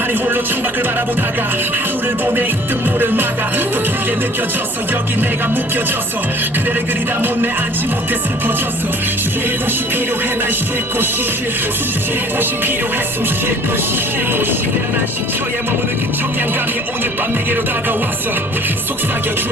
가만히 홀로 창밖을 바라보다가 하루를 보내 있던 물을 막아 더 길게 느껴져서 여기 내가 묶여져서 그대를 그리다 못내 앉지 못해 슬퍼졌어 쉴 곳이 필요해 난 쉴 곳이 숨쉴 곳이 필요해 숨 쉴 곳이 그대는 안식처에 머무는 그 청량감이 오늘 밤 내게로 다가왔어 속삭여줘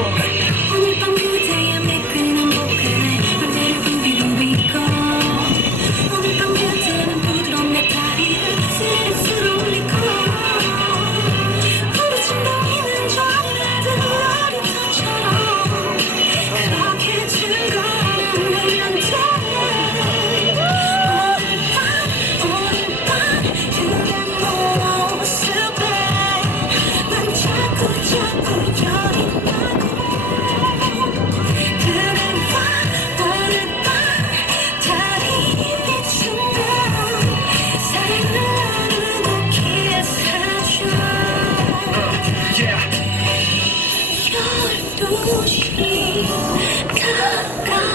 独行，刚刚。